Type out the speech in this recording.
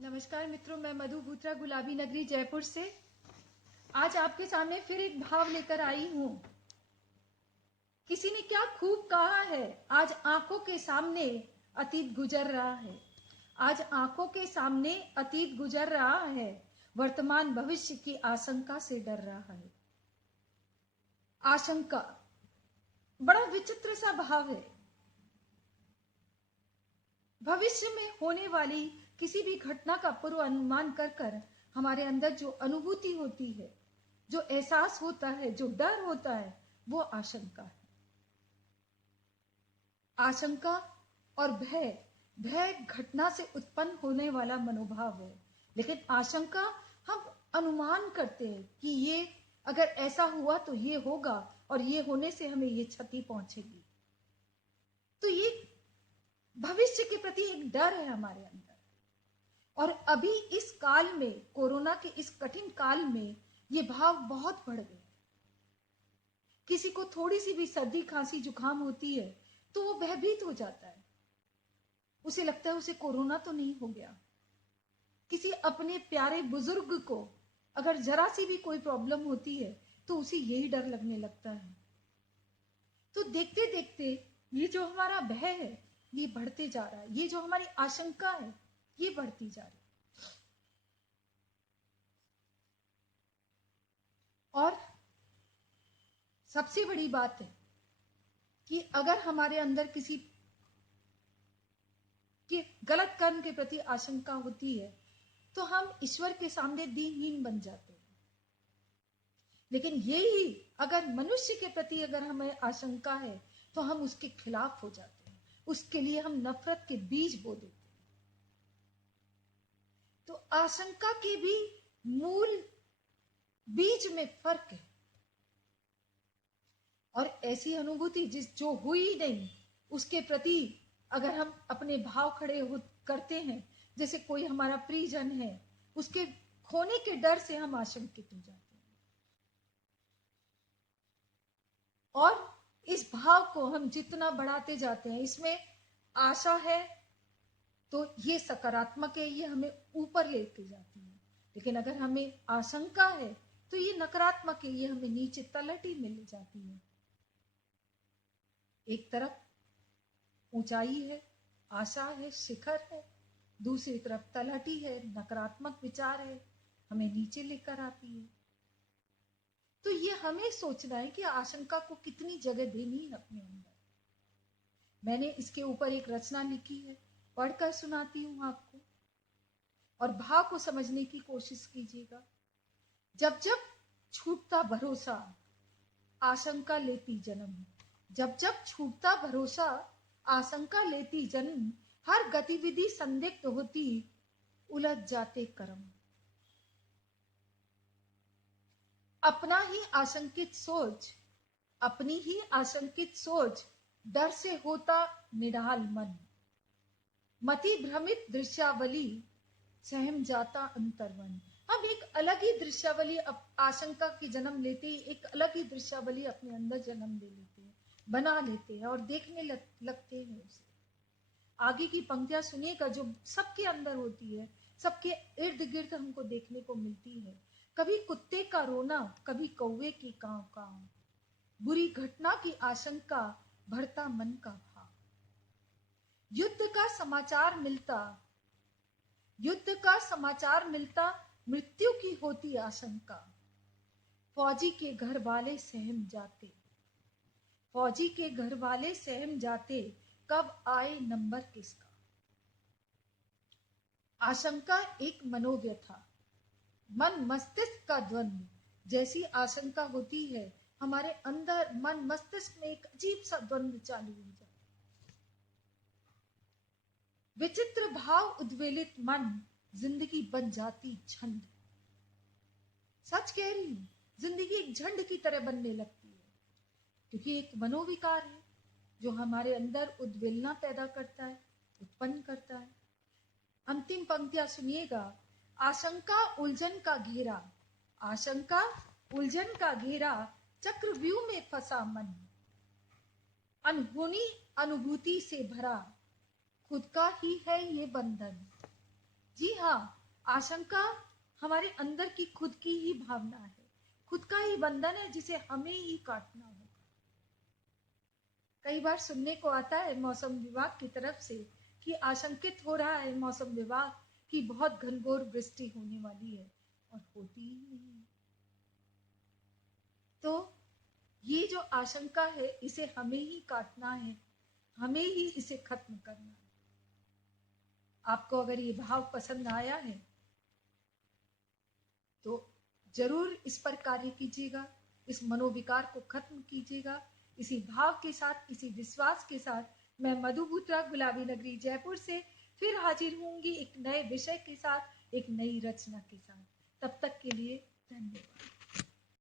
नमस्कार मित्रों, मैं मधु भूत्रा गुलाबी नगरी जयपुर से आज आपके सामने फिर एक भाव लेकर आई हूं। किसी ने क्या खूब कहा है, आज आंखों के सामने अतीत गुजर रहा है। आज आंखों के सामने अतीत गुजर रहा है, वर्तमान भविष्य की आशंका से डर रहा है। आशंका बड़ा विचित्र सा भाव है। भविष्य में होने वाली किसी भी घटना का पूर्व अनुमान कर कर हमारे अंदर जो अनुभूति होती है, जो एहसास होता है, जो डर होता है, वो आशंका है। आशंका और भय, भय घटना से उत्पन्न होने वाला मनोभाव है, लेकिन आशंका हम अनुमान करते हैं कि ये अगर ऐसा हुआ तो ये होगा और ये होने से हमें ये क्षति पहुंचेगी। तो ये भविष्य के प्रति एक डर है हमारे अंदर। और अभी इस काल में, कोरोना के इस कठिन काल में, ये भाव बहुत बढ़ गए। किसी को थोड़ी सी भी सर्दी खांसी जुकाम होती है तो वो भयभीत हो जाता है, उसे लगता है उसे कोरोना तो नहीं हो गया। किसी अपने प्यारे बुजुर्ग को अगर जरा सी भी कोई प्रॉब्लम होती है तो उसे यही डर लगने लगता है। तो देखते देखते ये जो हमारा भय है ये बढ़ते जा रहा है, ये जो हमारी आशंका है ये बढ़ती जा रही है। और सबसे बड़ी बात है कि अगर हमारे अंदर किसी के गलत कर्म के प्रति आशंका होती है तो हम ईश्वर के सामने दीनहीन बन जाते हैं। लेकिन यही अगर मनुष्य के प्रति अगर हमें आशंका है तो हम उसके खिलाफ हो जाते हैं, उसके लिए हम नफरत के बीज बो देते हैं। तो आशंका के भी मूल बीज में फर्क है। और ऐसी अनुभूति जो हुई नहीं उसके प्रति अगर हम अपने भाव खड़े करते हैं, जैसे कोई हमारा प्रियजन है, उसके खोने के डर से हम आशंकित हो जाते हैं। और इस भाव को हम जितना बढ़ाते जाते हैं, इसमें आशा है तो ये सकारात्मक है, ये हमें ऊपर लेके जाती है। लेकिन अगर हमें आशंका है तो ये नकारात्मक है, ये हमें नीचे तलहटी में ले जाती है। एक तरफ ऊंचाई है, आशा है, शिखर है, दूसरी तरफ तलहटी है, नकारात्मक विचार है, हमें नीचे लेकर आती है। तो ये हमें सोचना है कि आशंका को कितनी जगह देनी है अपने अंदर। मैंने इसके ऊपर एक रचना लिखी है, पढ़कर सुनाती हूं आपको और भाव को समझने की कोशिश कीजिएगा। जब जब छूटता भरोसा आशंका लेती जन्म, जब जब छूटता भरोसा आशंका लेती जन्म, हर गतिविधि संदिग्ध होती, उलझ जाते कर्म। अपना ही आशंकित सोच, अपनी ही आशंकित सोच, डर से होता निढाल मन। मति भ्रमित दृश्यावली, सहम जाता अंतर्मन। हम एक अलग ही दृश्यावली आशंका की जन्म लेते ही एक अलग ही दृश्यावली अपने अंदर जन्म ले लेते हैं, बना लेते हैं और देखने लगते हैं उसे। आगे की पंक्तियां सुनिएगा जो सबके अंदर होती है, सबके इर्द गिर्द हमको देखने को मिलती है। कभी कुत्ते का रोना, कभी कौवे की कांव कांव, बुरी घटना की आशंका, भरता मन का भाव। युद्ध का समाचार मिलता, युद्ध का समाचार मिलता, मृत्यु की होती आशंका। फौजी के घर वाले सहम जाते, फौजी के घर वाले सहम जाते, कब आए नंबर किसका। आशंका एक मनोव्यथा, मन मस्तिष्क का द्वंद्व। जैसी आशंका होती है हमारे अंदर मन मस्तिष्क में एक अजीब सा द्वंद्व चालू हो जाता है। विचित्र भाव उद्वेलित मन, जिंदगी बन जाती झंड। सच कह रही हूं, जिंदगी एक झंड की तरह बनने लगती है, क्योंकि एक मनोविकार है जो हमारे अंदर उद्वेलना पैदा करता है, उत्पन्न करता है। अंतिम पंक्तियां सुनिएगा। आशंका उलझन का घेरा, आशंका उलझन का घेरा, चक्रव्यूह में फंसा मन। अनहोनी अनुभूति से भरा, खुद का ही है ये बंधन। जी हाँ, आशंका हमारे अंदर की खुद की ही भावना है, खुद का ही बंधन है जिसे हमें ही काटना होगा। कई बार सुनने को आता है मौसम विभाग की तरफ से कि आशंकित हो रहा है मौसम विभाग कि बहुत घनघोर वृष्टि होने वाली है, और होती ही नहीं। तो ये जो आशंका है इसे हमें ही काटना है, हमें ही इसे खत्म करना है। आपको अगर ये भाव पसंद आया है तो जरूर इस पर कार्य कीजिएगा, इस मनोविकार को खत्म कीजिएगा। इसी भाव के साथ, इसी विश्वास के साथ मैं मधुबूत्रा गुलाबी नगरी जयपुर से फिर हाजिर होंगी एक नए विषय के साथ, एक नई रचना के साथ। तब तक के लिए धन्यवाद।